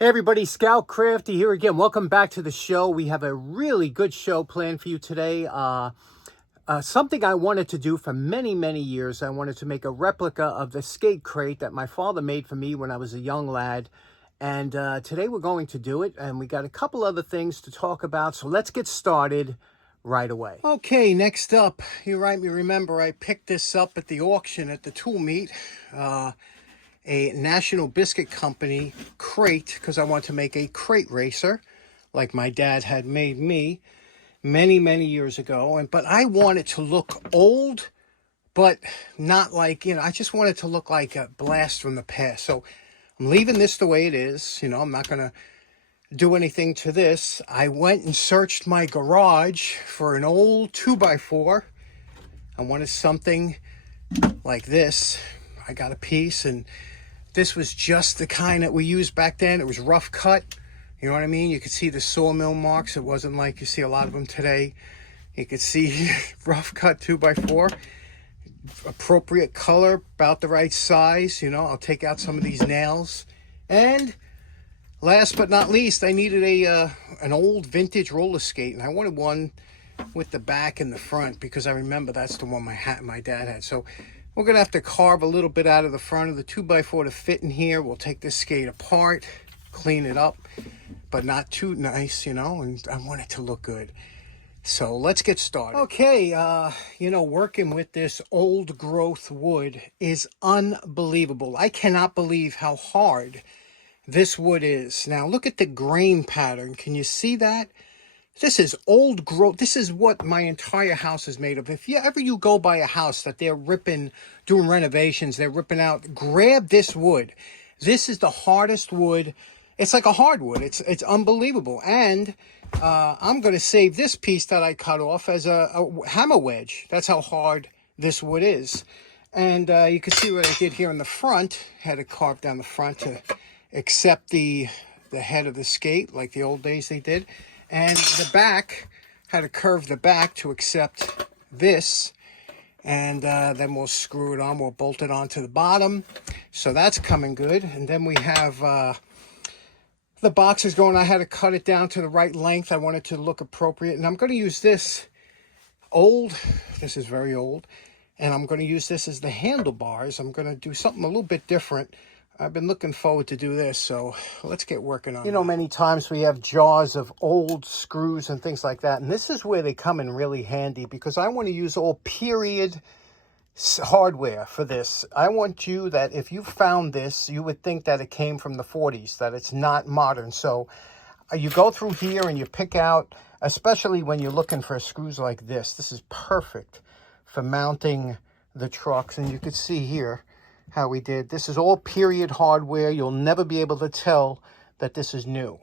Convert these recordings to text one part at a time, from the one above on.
Hey everybody, Scout Crafty here again. Welcome back to the show. We have a really good show planned for you today. Something I wanted to do for many years. I wanted to make a replica of the skate crate that my father made for me when I was a young lad. And today we're going to do it. And we got a couple other things to talk about. So let's get started right away. Okay, next up, you remember I picked this up at the auction at the tool meet. A National Biscuit Company crate because I want to make a crate racer like my dad had made me many years ago. But I want it to look old, but not like, I just want it to look like a blast from the past. So I'm leaving this the way it is. I'm not going to do anything to this. I went and searched my garage for an old 2x4. I wanted something like this. I got a piece, and this was just the kind that we used back then. It was rough cut. You know what I mean? You could see the sawmill marks. It wasn't like you see a lot of them today. You could see rough cut 2x4. Appropriate color, about the right size. I'll take out some of these nails. And last but not least, I needed an old vintage roller skate. And I wanted one with the back and the front because I remember that's the one my dad had. So we're going to have to carve a little bit out of the front of the 2x4 to fit in here. We'll take this skate apart, clean it up, but not too nice, and I want it to look good. So let's get started. Okay, working with this old growth wood is unbelievable. I cannot believe how hard this wood is. Now look at the grain pattern. Can you see that? This is old growth. This is what my entire house is made of. If you go by a house that they're doing renovations, they're ripping out, grab this wood. This is the hardest wood. It's like a hardwood. It's unbelievable. And I'm going to save this piece that I cut off as a hammer wedge. That's how hard this wood is. And you can see what I did here in the front. Had it carved down the front to accept the head of the skate like the old days they did. And the back, had to curve the back to accept this. And then we'll screw it on. We'll bolt it onto the bottom. So that's coming good. And then we have the boxes going. I had to cut it down to the right length. I want it to look appropriate. And I'm going to use this this is very old. And I'm going to use this as the handlebars. I'm going to do something a little bit different. I've been looking forward to do this, so let's get working on it. Many times we have jars of old screws and things like that, and this is where they come in really handy because I want to use all period hardware for this. I want you that if you found this, you would think that it came from the 40s, that it's not modern. So you go through here and you pick out, especially when you're looking for screws like this. This is perfect for mounting the trucks, and you can see here how we did. This is all period hardware. You'll never be able to tell that this is new.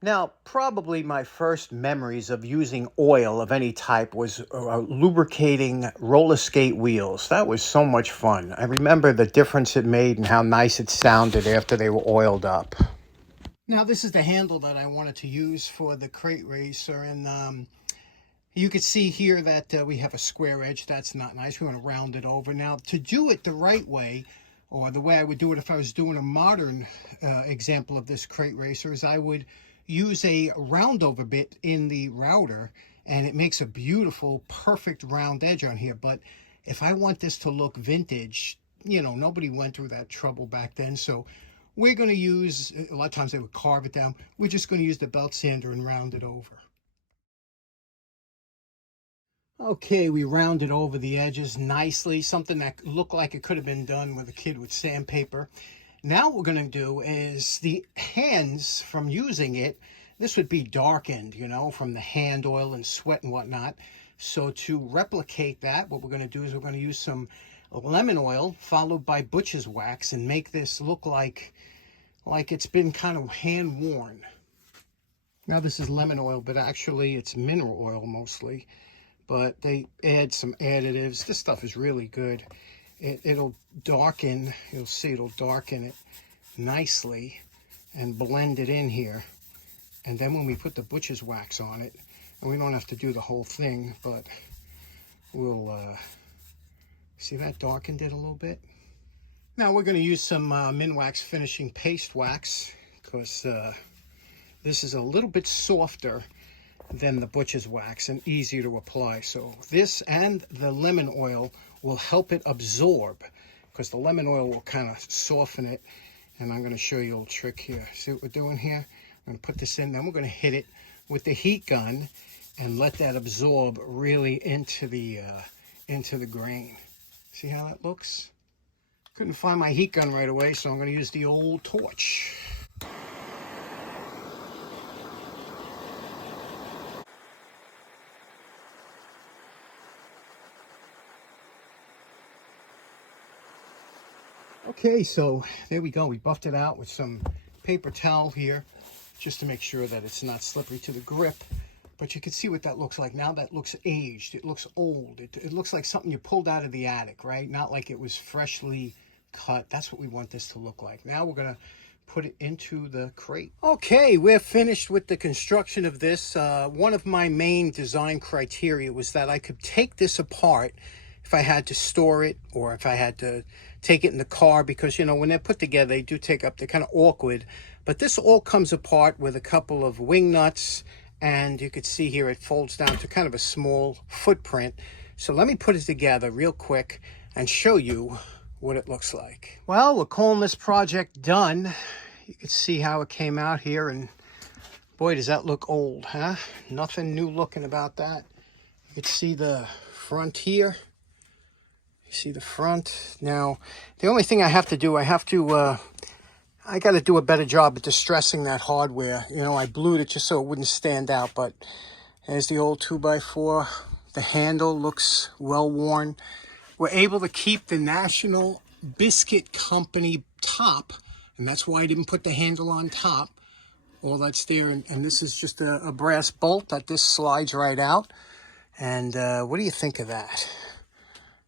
Now, probably my first memories of using oil of any type was lubricating roller skate wheels. That was so much fun. I remember the difference it made and how nice it sounded after they were oiled up. Now, this is the handle that I wanted to use for the crate racer, and you can see here that we have a square edge. That's not nice. We want to round it over. Now, to do it the right way, or the way I would do it if I was doing a modern example of this crate racer, is I would use a round over bit in the router, and it makes a beautiful, perfect round edge on here. But if I want this to look vintage, nobody went through that trouble back then. So we're going to use, a lot of times they would carve it down. We're just going to use the belt sander and round it over. Okay, we rounded over the edges nicely, something that looked like it could have been done with a kid with sandpaper. Now what we're going to do is the hands from using it, this would be darkened, from the hand oil and sweat and whatnot. So to replicate that, what we're going to do is we're going to use some lemon oil followed by butcher's wax and make this look like it's been kind of hand worn. Now this is lemon oil, but actually it's mineral oil mostly. But they add some additives. This stuff is really good. It'll darken, you'll see it'll darken it nicely and blend it in here. And then when we put the butcher's wax on it, and we don't have to do the whole thing, but we'll, see that darkened it a little bit? Now we're going to use some Minwax finishing paste wax because this is a little bit softer than the butcher's wax and easier to apply. So this and the lemon oil will help it absorb, because the lemon oil will kind of soften it. And I'm going to show you a little trick here. See what we're doing here? I'm going to put this in, then we're going to hit it with the heat gun and let that absorb really into the grain. See how that looks? Couldn't find my heat gun right away, so I'm going to use the old torch. Okay, so there we go. We buffed it out with some paper towel here, just to make sure that it's not slippery to the grip. But you can see what that looks like. Now that looks aged. It looks old. It looks like something you pulled out of the attic, right? Not like it was freshly cut. That's what we want this to look like. Now we're going to put it into the crate. Okay, we're finished with the construction of this. One of my main design criteria was that I could take this apart if I had to store it, or if I had to take it in the car, because, you know, when they're put together, they do take up, they're kind of awkward. But this all comes apart with a couple of wing nuts, and you could see here it folds down to kind of a small footprint. So let me put it together real quick and show you what it looks like. Well, we're calling this project done. You can see how it came out here, and boy, does that look old, huh? Nothing new looking about that. You can see the front here. See the front. Now, the only thing I have to do, I got to do a better job at distressing that hardware. You know, I blued it just so it wouldn't stand out, but there's the old 2x4. The handle looks well worn. We're able to keep the National Biscuit Company top, and that's why I didn't put the handle on top. All that's there, and this is just a brass bolt that this slides right out. And what do you think of that?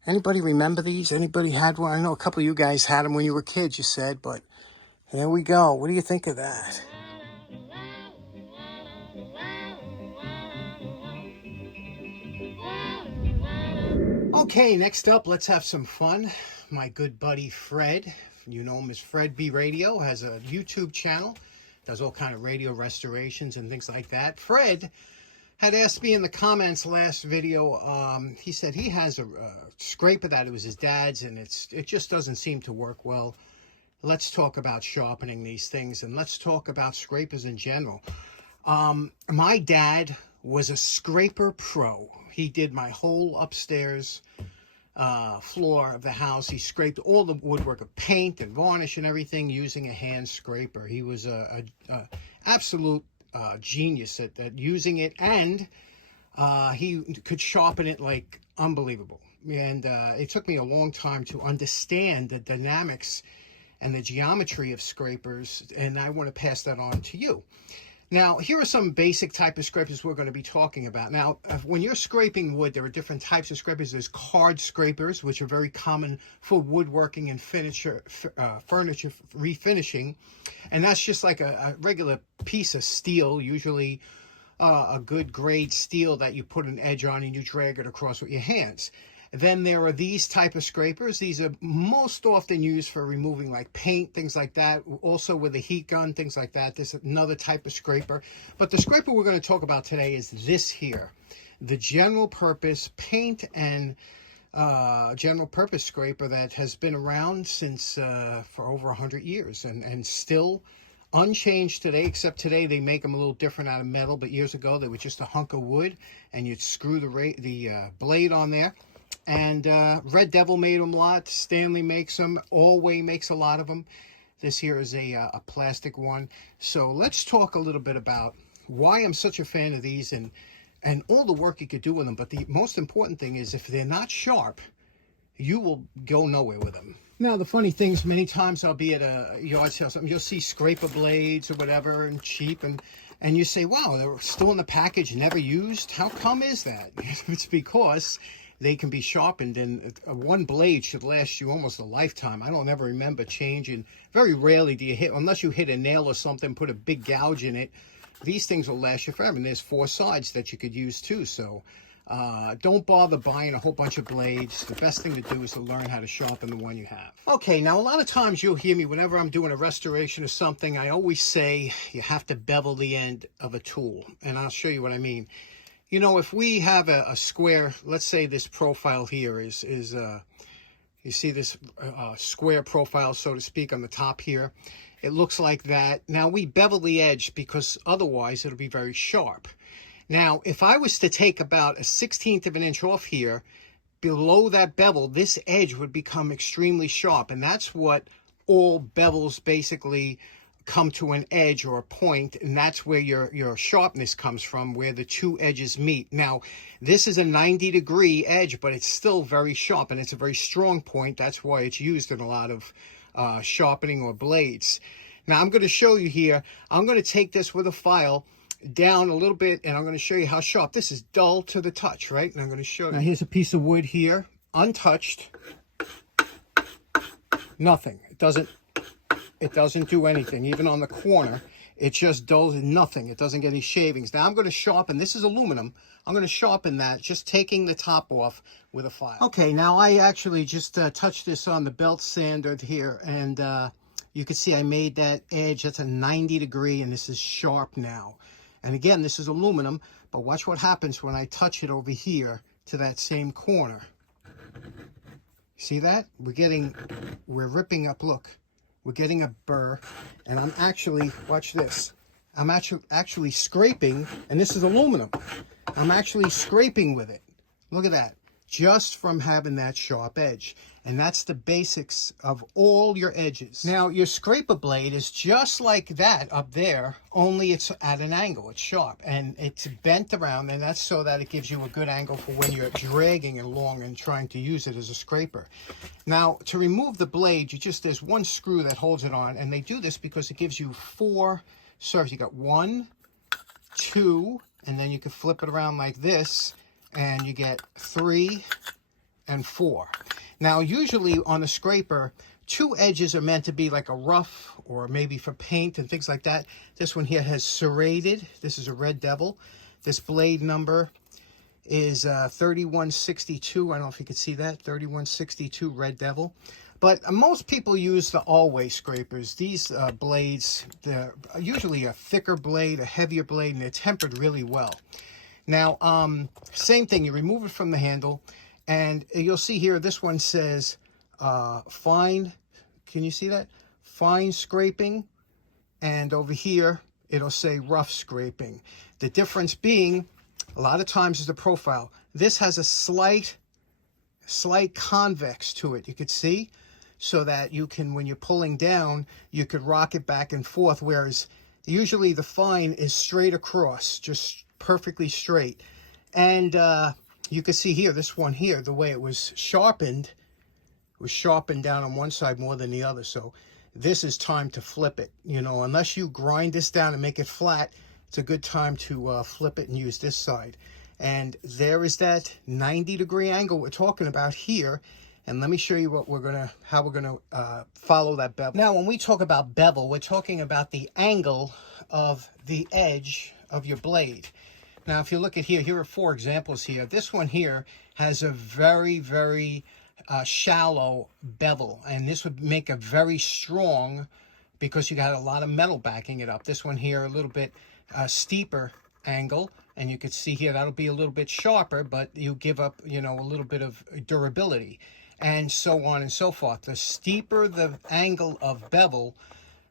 Anybody remember these? Anybody had one? I know a couple of you guys had them when you were kids, you said, but there we go. What do you think of that? Okay, next up, let's have some fun. My good buddy Fred, you know him as Fred B Radio, has a YouTube channel, does all kind of radio restorations and things like that. Fred had asked me in the comments last video, he said he has a scraper that it was his dad's, and it just doesn't seem to work well. Let's talk about sharpening these things, and let's talk about scrapers in general. My dad was a scraper pro. He did my whole upstairs floor of the house. He scraped all the woodwork of paint and varnish and everything using a hand scraper. He was a absolute genius at using it, and he could sharpen it like unbelievable. And it took me a long time to understand the dynamics and the geometry of scrapers, and I want to pass that on to you. Now, here are some basic type of scrapers we're going to be talking about. Now, when you're scraping wood, there are different types of scrapers. There's card scrapers, which are very common for woodworking and furniture refinishing. And that's just like a regular piece of steel, usually a good grade steel that you put an edge on and you drag it across with your hands. Then there are these type of scrapers. These are most often used for removing like paint, things like that. Also with a heat gun, things like that. This is another type of scraper. But the scraper we're going to talk about today is this here. The general purpose paint and general purpose scraper that has been around since for over 100 years and still unchanged today, except today they make them a little different out of metal. But years ago they were just a hunk of wood and you'd screw the blade on there. And Red Devil made them a lot. Stanley makes them. Alway makes a lot of them. This here is a plastic one. So let's talk a little bit about why I'm such a fan of these and all the work you could do with them. But the most important thing is if they're not sharp, you will go nowhere with them. Now, the funny thing is many times I'll be at a yard sale or something. You'll see scraper blades or whatever and cheap. And you say, wow, they're still in the package, never used. How come is that? It's because they can be sharpened, and one blade should last you almost a lifetime. I don't ever remember changing. Very rarely do you hit, unless you hit a nail or something, put a big gouge in it. These things will last you forever, and there's 4 sides that you could use too. So Don't bother buying a whole bunch of blades. The best thing to do is to learn how to sharpen the one you have. Okay, now a lot of times you'll hear me whenever I'm doing a restoration or something, I always say you have to bevel the end of a tool, and I'll show you what I mean. You know, if we have a square, let's say this profile here is you see this square profile, so to speak, on the top here. It looks like that. Now we bevel the edge because otherwise it'll be very sharp. Now, if I was to take about a 1/16 of an inch off here, below that bevel, this edge would become extremely sharp. And that's what all bevels basically come to an edge or a point, and that's where your sharpness comes from, where the two edges meet. Now, this is a 90-degree edge, but it's still very sharp, and it's a very strong point. That's why it's used in a lot of sharpening or blades. Now, I'm going to show you here. I'm going to take this with a file down a little bit, and I'm going to show you how sharp. This is dull to the touch, right? And I'm going to show you. Now, here's a piece of wood here, untouched. Nothing. It doesn't do anything. Even on the corner, it just dulls nothing. It doesn't get any shavings. Now I'm going to sharpen. This is aluminum. I'm going to sharpen that, just taking the top off with a file. Okay, now I actually just touched this on the belt sander here, and you can see I made that edge. That's a 90-degree, and this is sharp now. And again, this is aluminum, but watch what happens when I touch it over here to that same corner. See that? We're ripping up, look. We're getting a burr, and I'm actually, watch this. I'm actually scraping, and this is aluminum. I'm actually scraping with it. Look at that. Just from having that sharp edge. And that's the basics of all your edges. Now, your scraper blade is just like that up there, only it's at an angle. It's sharp, and it's bent around, and that's so that it gives you a good angle for when you're dragging it along and trying to use it as a scraper. Now, to remove the blade, there's one screw that holds it on, and they do this because it gives you 4 surfaces. You got 1, 2, and then you can flip it around like this, and you get 3 and 4. Now, usually on the scraper, 2 edges are meant to be like a rough or maybe for paint and things like that. This one here has serrated. This is a Red Devil. This blade number is 3162. I don't know if you can see that. 3162 Red Devil. But most people use the Always scrapers. These blades, they're usually a thicker blade, a heavier blade, and they're tempered really well. Now, same thing. You remove it from the handle. And you'll see here, this one says fine, can you see that? Fine scraping. And over here, it'll say rough scraping. The difference being, a lot of times is the profile. This has a slight convex to it, you could see, so that you can, when you're pulling down, you could rock it back and forth, whereas usually the fine is straight across, just perfectly straight. And you can see here, this one here, the way it was sharpened down on one side more than the other. So this is time to flip it. You know, unless you grind this down and make it flat, it's a good time to flip it and use this side. And there is that 90-degree angle we're talking about here. And let me show you how we're gonna follow that bevel. Now, when we talk about bevel, we're talking about the angle of the edge of your blade. Now, if you look at here are 4 examples here. This one here has a very, very shallow bevel, and this would make a very strong, because you got a lot of metal backing it up. This one here, a little bit steeper angle, and you could see here that'll be a little bit sharper, but you give up, you know, a little bit of durability, and so on and so forth. The steeper the angle of bevel,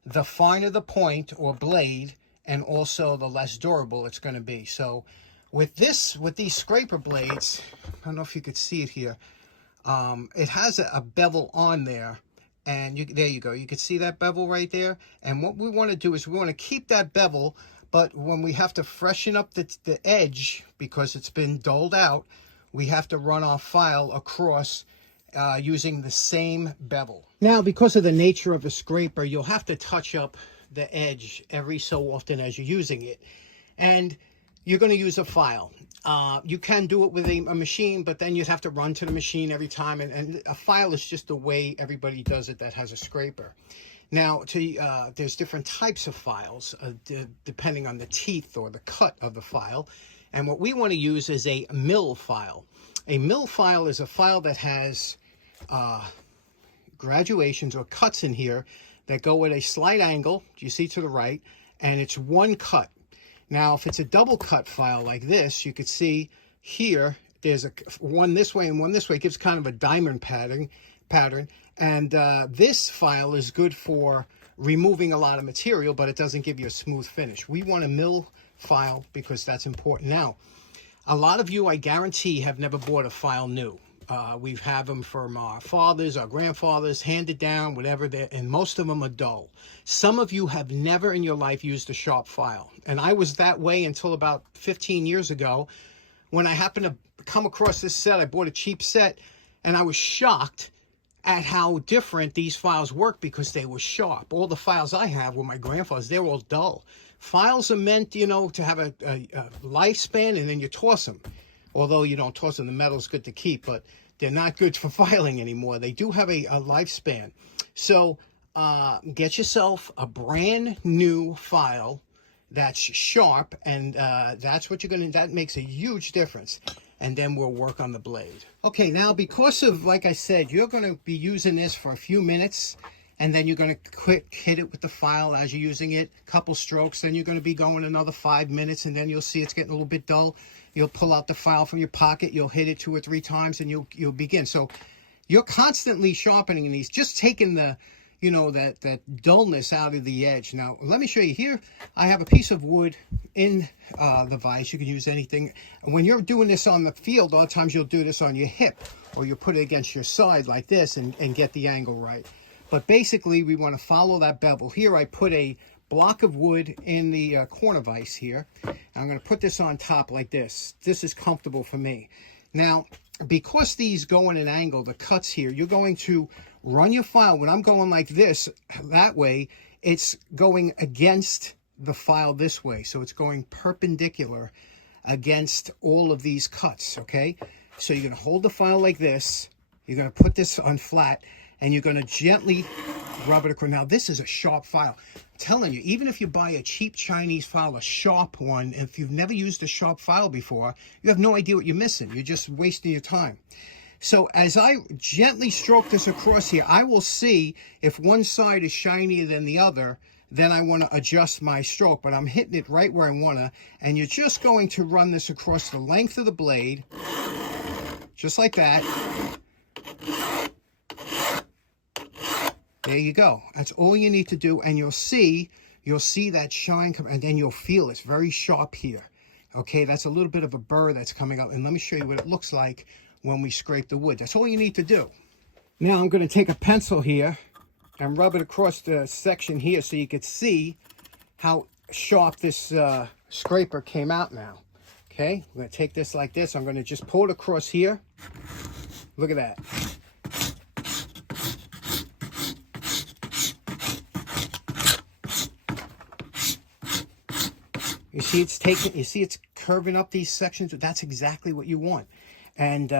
the finer the point or blade, and also the less durable it's going to be. So with these scraper blades, I don't know if you could see it here, it has a bevel on there, and there you go. You can see that bevel right there. And what we want to do is we want to keep that bevel, but when we have to freshen up the edge, because it's been dulled out, we have to run our file across using the same bevel. Now, because of the nature of the scraper, you'll have to touch up the edge every so often as you're using it, and you're going to use a file. You can do it with a machine, but then you'd have to run to the machine every time, and a file is just the way everybody does it that has a scraper. Now, there's different types of files depending on the teeth or the cut of the file, And what we want to use is a mill file. A mill file is a file that has graduations or cuts in here that go at a slight angle, you see to the right, and it's one cut. Now, if it's a double cut file like this, you could see here, there's one this way and one this way. It gives kind of a diamond pattern. And this file is good for removing a lot of material, but it doesn't give you a smooth finish. We want a mill file because that's important. Now, a lot of you, I guarantee, have never bought a file new. We've had them from our fathers, our grandfathers, handed down, whatever, and most of them are dull. Some of you have never in your life used a sharp file. And I was that way until about 15 years ago when I happened to come across this set. I bought a cheap set, and I was shocked at how different these files work because they were sharp. All the files I have were my grandfather's. They're all dull. Files are meant, you know, to have a lifespan, and then you toss them. Although you don't toss them, the metal's good to keep, but they're not good for filing anymore. They do have a lifespan. So get yourself a brand new file that's sharp, and that's what you're going to, that makes a huge difference. And then we'll work on the blade. Okay, now because of, like I said, you're going to be using this for a few minutes, and then you're going to quick hit it with the file as you're using it, couple strokes, then you're going to be going another 5 minutes, and then you'll see it's getting a little bit dull. You'll pull out the file from your pocket, you'll hit it 2 or 3 times, and you'll begin. So you're constantly sharpening these, just taking the, you know, that dullness out of the edge. Now, let me show you here. I have a piece of wood in the vise. You can use anything. And when you're doing this on the field, a lot of times you'll do this on your hip, or you'll put it against your side like this and get the angle right. But basically, we want to follow that bevel. Here, I put a block of wood in the corner vise here. I'm going to put this on top like this. This is comfortable for me. Now, because these go in an angle, the cuts here, you're going to run your file. When I'm going like this, that way, it's going against the file this way. So it's going perpendicular against all of these cuts, okay? So you're going to hold the file like this. You're going to put this on flat, and you're going to gently rub it across. Now, this is a sharp file. I'm telling you, even if you buy a cheap Chinese file, a sharp one, if you've never used a sharp file before, you have no idea what you're missing. You're just wasting your time. So as I gently stroke this across here, I will see if one side is shinier than the other. Then I want to adjust my stroke, but I'm hitting it right where I want to. And you're just going to run this across the length of the blade, just like that. There you go. That's all you need to do, and you'll see that shine come, and then you'll feel it's very sharp here. Okay, that's a little bit of a burr that's coming up, and let me show you what it looks like when we scrape the wood. That's all you need to do. Now I'm going to take a pencil here and rub it across the section here so you could see how sharp this scraper came out now. Okay, I'm going to take this like this. I'm going to just pull it across here. Look at that. You see it's taking, you see it's curving up these sections. That's exactly what you want. And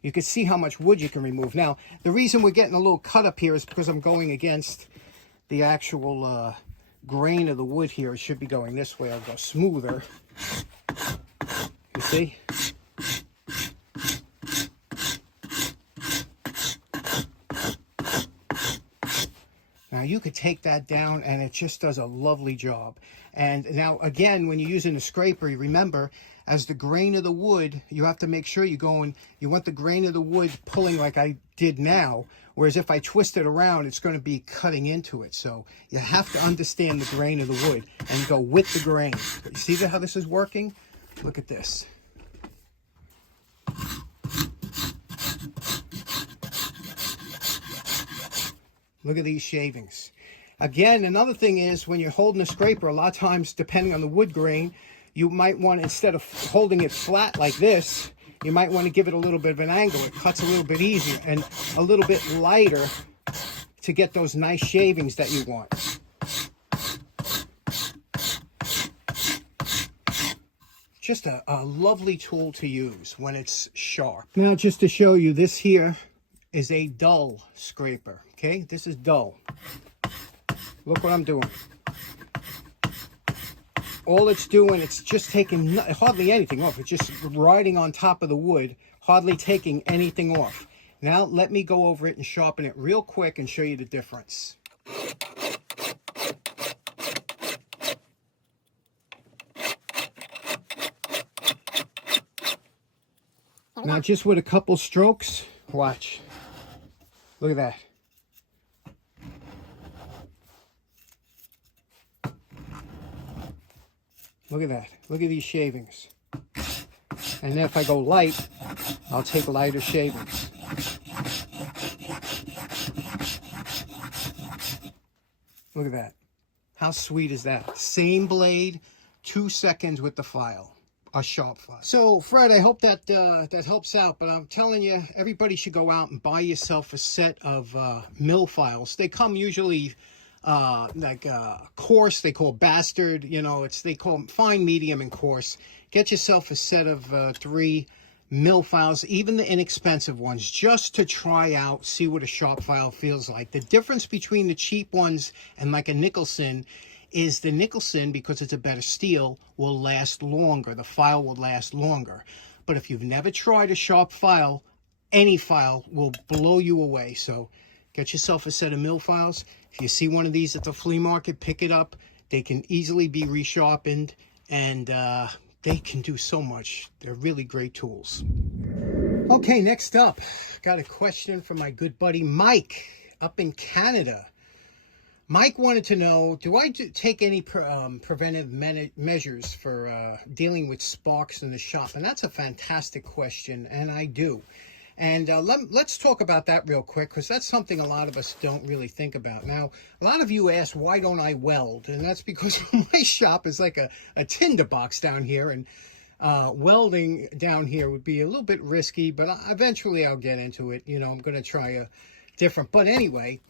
you can see how much wood you can remove. Now, the reason we're getting a little cut up here is because I'm going against the actual grain of the wood here. It should be going this way. I'll go smoother. You see? Now you could take that down and it just does a lovely job. And now again, when you're using a scraper, you remember, as the grain of the wood, you have to make sure you want the grain of the wood pulling like I did now, whereas if I twist it around, it's going to be cutting into it. So you have to understand the grain of the wood and go with the grain. You see how this is working? Look at this. Look at these shavings. Again, another thing is when you're holding a scraper, a lot of times, depending on the wood grain, you might want, instead of holding it flat like this, you might want to give it a little bit of an angle. It cuts a little bit easier and a little bit lighter to get those nice shavings that you want. Just a lovely tool to use when it's sharp. Now, just to show you, this here is a dull scraper, okay? This is dull. Look what I'm doing. all it's doing, it's just taking hardly anything off. It's just riding on top of the wood, hardly taking anything off. Now let me go over it and sharpen it real quick and show you the difference. Now just with a couple strokes, watch. Look at that. Look at that. Look at these shavings. And then if I go light, I'll take lighter shavings. Look at that. How sweet is that? Same blade, 2 seconds with the file. A sharp file. So, Fred, I hope that that helps out. But I'm telling you, everybody should go out and buy yourself a set of mill files. They come usually coarse. They call bastard. You know, they call them fine, medium, and coarse. Get yourself a set of 3 mill files, even the inexpensive ones, just to try out, see what a sharp file feels like. The difference between the cheap ones and like a Nicholson is the Nicholson, because it's a better steel, will last longer. The file will last longer. But if you've never tried a sharp file, any file will blow you away. So get yourself a set of mill files. If you see one of these at the flea market, pick it up. They can easily be resharpened, and they can do so much. They're really great tools. Okay, next up, got a question from my good buddy Mike up in Canada. Mike wanted to know, do I take any preventive measures for dealing with sparks in the shop? And that's a fantastic question, and I do. And let's talk about that real quick, because that's something a lot of us don't really think about. Now, a lot of you ask, why don't I weld? And that's because my shop is like a tinderbox down here, and welding down here would be a little bit risky, but eventually I'll get into it. You know, I'm going to try a different. But anyway,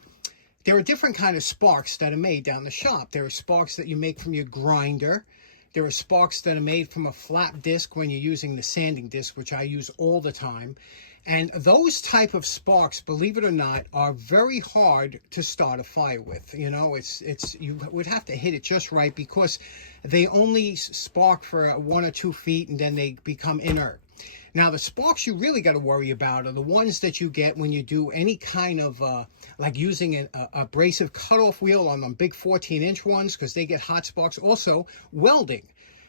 there are different kind of sparks that are made down the shop. There are sparks that you make from your grinder. There are sparks that are made from a flat disc when you're using the sanding disc, which I use all the time. And those type of sparks, believe it or not, are very hard to start a fire with. You know, you would have to hit it just right, because they only spark for 1 or 2 feet and then they become inert. Now, the sparks you really got to worry about are the ones that you get when you do any kind of, like using an abrasive cutoff wheel on them big 14-inch ones, because they get hot sparks. Also, welding.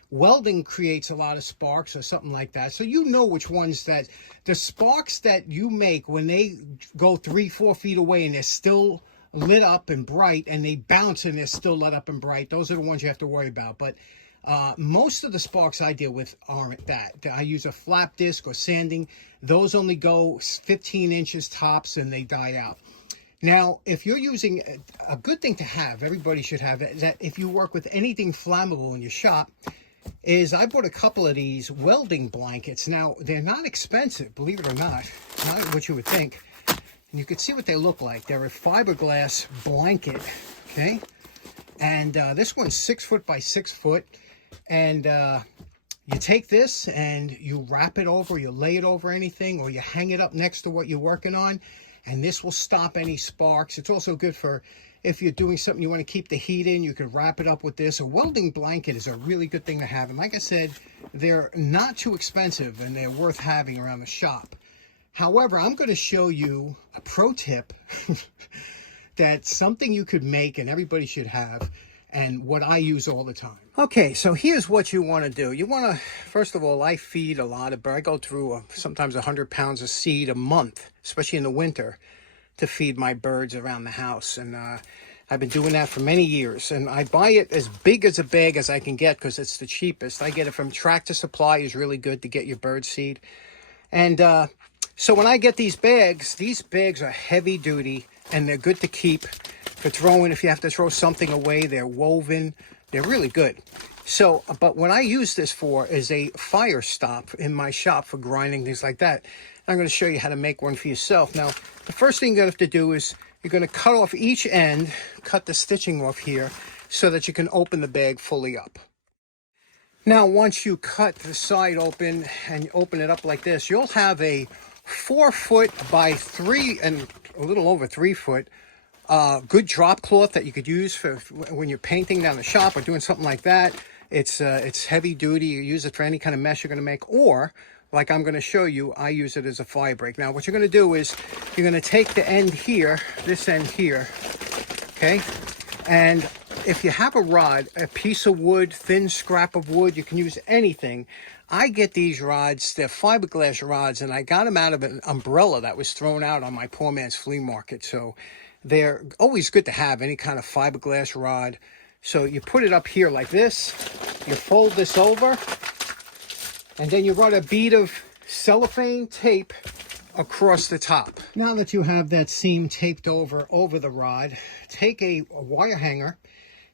Welding creates a lot of sparks or something like that. So you know which ones that, the sparks that you make when they go 3-4 feet away and they're still lit up and bright, and they bounce and they're still lit up and bright, those are the ones you have to worry about. But most of the sparks I deal with aren't that. I use a flap disc or sanding. Those only go 15 inches tops and they die out. Now, if you're using a good thing to have, everybody should have it, is that if you work with anything flammable in your shop, is I bought a couple of these welding blankets. Now, they're not expensive, believe it or not what you would think. And you can see what they look like. They're a fiberglass blanket, okay? And this one's 6 foot by 6 foot. And you take this and you wrap it over, you lay it over anything, or you hang it up next to what you're working on, and this will stop any sparks. It's also good for if you're doing something you want to keep the heat in, you can wrap it up with this. A welding blanket is a really good thing to have. And like I said, they're not too expensive and they're worth having around the shop. However, I'm going to show you a pro tip that's something you could make and everybody should have, and what I use all the time. Okay, so here's what you want to do. You want to, first of all, I feed a lot of birds. I go through sometimes 100 pounds of seed a month, especially in the winter, to feed my birds around the house. And I've been doing that for many years. And I buy it as big as a bag as I can get, because it's the cheapest. I get it from Tractor Supply. Is really good to get your bird seed. And so when I get these bags are heavy duty, and they're good to keep for throwing. If you have to throw something away, they're woven. They're really good. So, but what I use this for is a fire stop in my shop for grinding, things like that. I'm going to show you how to make one for yourself. Now, the first thing you have to do is you're going to cut off each end, cut the stitching off here, so that you can open the bag fully up. Now, once you cut the side open and you open it up like this, you'll have a 4 foot by 3 and a little over 3 foot good drop cloth that you could use for when you're painting down the shop or doing something like that. It's heavy duty. You use it for any kind of mesh you're going to make, or like I'm going to show you, I use it as a fire break. Now, what you're going to do is you're going to take the end here, this end here, okay? And if you have a rod, a piece of wood, thin scrap of wood, you can use anything. I get these rods, they're fiberglass rods, and I got them out of an umbrella that was thrown out on my poor man's flea market. So they're always good to have, any kind of fiberglass rod. So you put it up here like this, you fold this over, and then you run a bead of cellophane tape across the top. Now that you have that seam taped over the rod, take a wire hanger,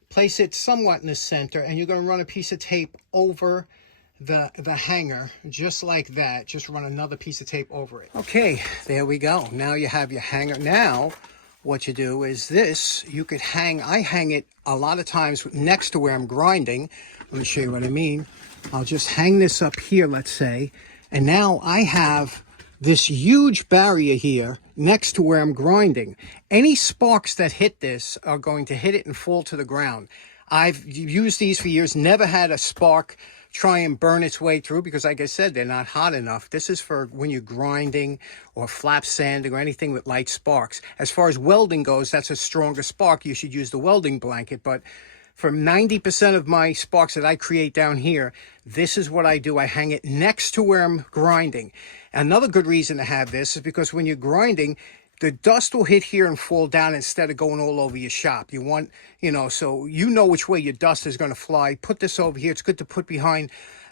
place it somewhat in the center, and you're going to run a piece of tape over the hanger, just like that. Just run another piece of tape over it. Okay, there we go. Now you have your hanger. Now what you do is this, you could hang, I hang it a lot of times next to where I'm grinding. Let me show you what I mean. I'll just hang this up here, let's say, and now I have this huge barrier here next to where I'm grinding. Any sparks that hit this are going to hit it and fall to the ground. I've used these for years, never had a spark try and burn its way through because, like I said, they're not hot enough. This is for when you're grinding or flap sanding or anything with light sparks. As far as welding goes, that's a stronger spark. You should use the welding blanket, but for 90% of my sparks that I create down here, this is what I do. I hang it next to where I'm grinding. Another good reason to have this is because when you're grinding, the dust will hit here and fall down instead of going all over your shop. You want, so you know which way your dust is going to fly. Put this over here. It's good to put behind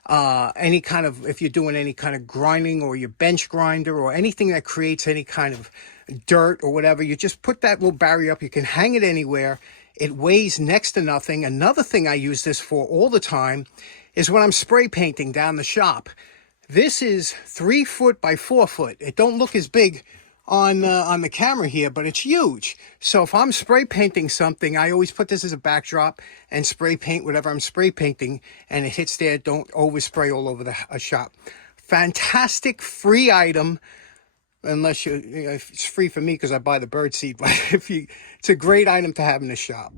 any kind of, if you're doing any kind of grinding or your bench grinder or anything that creates any kind of dirt or whatever. You just put that little barrier up. You can hang it anywhere. It weighs next to nothing. Another thing I use this for all the time is when I'm spray painting down the shop. This is 3 foot by 4 foot. It don't look as big on the camera here, but it's huge. So if I'm spray painting something, I always put this as a backdrop and spray paint whatever I'm spray painting, and it hits there. Don't overspray all over the shop. Fantastic free item, unless it's free for me because I buy the bird seed, but it's a great item to have in the shop.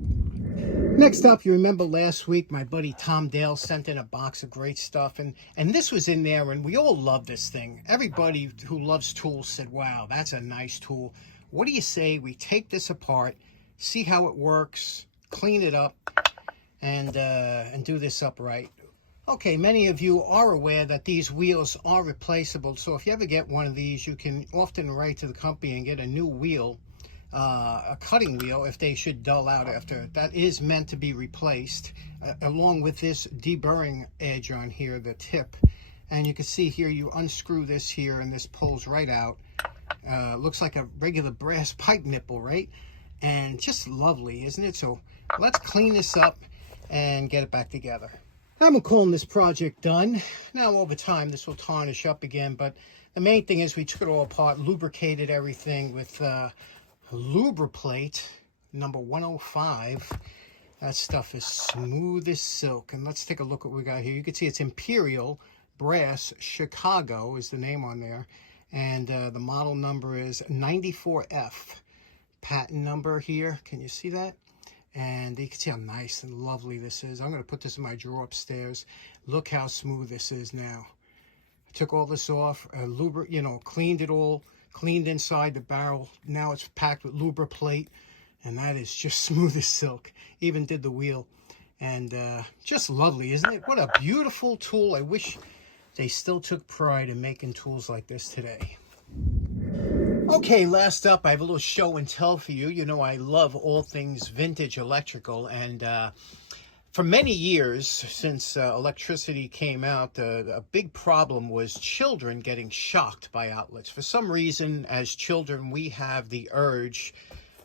Next up, you remember last week my buddy Tom Dale sent in a box of great stuff, and this was in there, and we all love this thing. Everybody who loves tools said, wow, that's a nice tool. What do you say we take this apart, see how it works, clean it up, and do this upright? Okay, many of you are aware that these wheels are replaceable, so if you ever get one of these, you can often write to the company and get a new wheel, a cutting wheel, if they should dull out after. That is meant to be replaced, along with this deburring edge on here, the tip. And you can see here, you unscrew this here, and this pulls right out. Looks like a regular brass pipe nipple, right? And just lovely, isn't it? So let's clean this up and get it back together. I'm calling this project done. Now over time this will tarnish up again, but the main thing is we took it all apart, lubricated everything with Lubriplate number 105. That stuff is smooth as silk. And let's take a look at what we got here. You can see it's Imperial Brass Chicago is the name on there, and the model number is 94F. Patent number here, can you see that? And you can see how nice and lovely this is. I'm going to put this in my drawer upstairs. Look how smooth this is now. I took all this off, cleaned it all, cleaned inside the barrel. Now it's packed with Lubriplate, and that is just smooth as silk. Even did the wheel, and just lovely, isn't it? What a beautiful tool. I wish they still took pride in making tools like this today. Okay, last up, I have a little show and tell for you. You know, I love all things vintage electrical, and for many years since electricity came out, a big problem was children getting shocked by outlets. For some reason, as children, we have the urge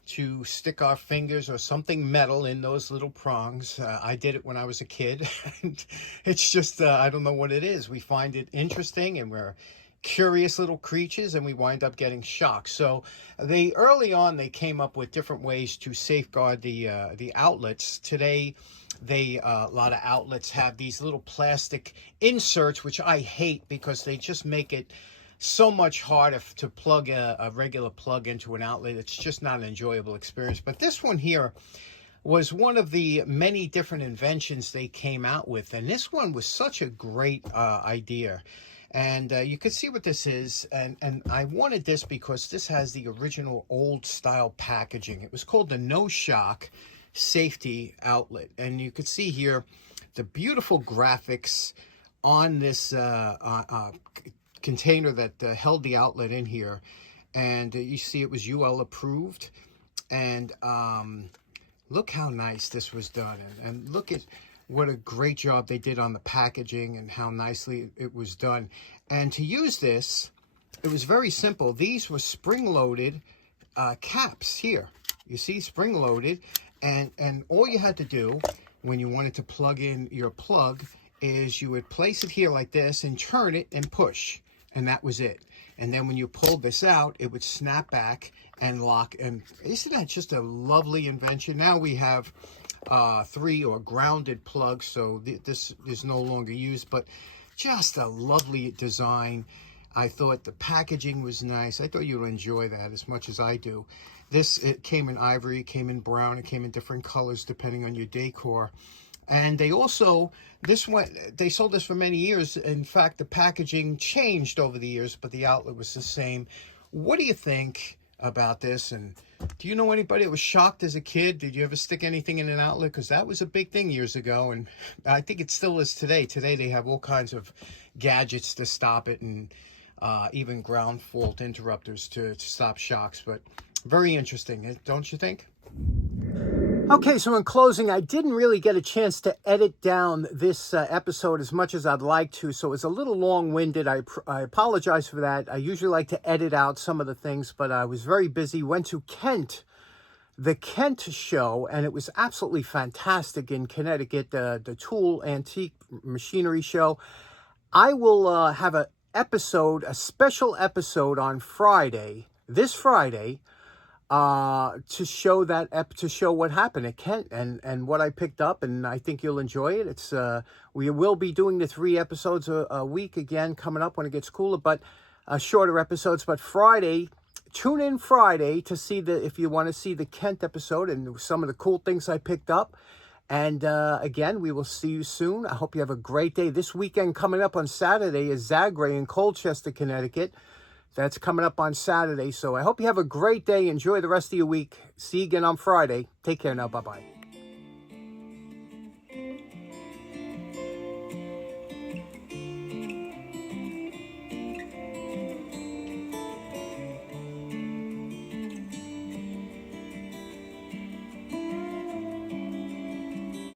to stick our fingers or something metal in those little prongs. I did it when I was a kid, and it's just, I don't know what it is. We find it interesting, and we're curious little creatures, and we wind up getting shocked. So early on they came up with different ways to safeguard the outlets. Today a lot of outlets have these little plastic inserts, which I hate because they just make it so much harder to plug a regular plug into an outlet. It's just not an enjoyable experience. But this one here, was one of the many different inventions they came out with. And this one was such a great idea. And you can see what this is. And I wanted this because this has the original old style packaging. It was called the No Shok safety outlet. And you can see here the beautiful graphics on this container that held the outlet in here. And you see it was UL approved. And look how nice this was done. And look at what a great job they did on the packaging and how nicely it was done. And to use this, it was very simple. These were spring-loaded caps here. You see, spring-loaded. And all you had to do when you wanted to plug in your plug is you would place it here like this and turn it and push. And that was it. And then when you pulled this out, it would snap back and lock. And isn't that just a lovely invention? Now we have 3 or grounded plugs, so this is no longer used, but just a lovely design. I thought the packaging was nice. I thought you'd enjoy that as much as I do. It came in ivory, it came in brown, it came in different colors depending on your decor. And they also, they sold this for many years. In fact, the packaging changed over the years, but the outlet was the same. What do you think about this? And do you know anybody that was shocked as a kid? Did you ever stick anything in an outlet? Because that was a big thing years ago, and I think it still is today. Today they have all kinds of gadgets to stop it, and even ground fault interrupters to stop shocks. But very interesting, don't you think? Okay, so in closing, I didn't really get a chance to edit down this episode as much as I'd like to, so it's a little long-winded. I apologize for that. I usually like to edit out some of the things, but I was very busy. Went to Kent, the Kent show, and it was absolutely fantastic in Connecticut, the Tool Antique Machinery Show. I will have a special episode on Friday, this Friday, to show what happened at Kent and what I picked up, and I think you'll enjoy it. It's we will be doing the 3 episodes a week again coming up when it gets cooler, but shorter episodes. But Friday, tune in Friday to see if you want to see the Kent episode and some of the cool things I picked up. And again, we will see you soon. I hope you have a great day. This weekend coming up on Saturday is Zagray in Colchester, Connecticut. That's coming up on Saturday. So I hope you have a great day. Enjoy the rest of your week. See you again on Friday. Take care now. Bye-bye.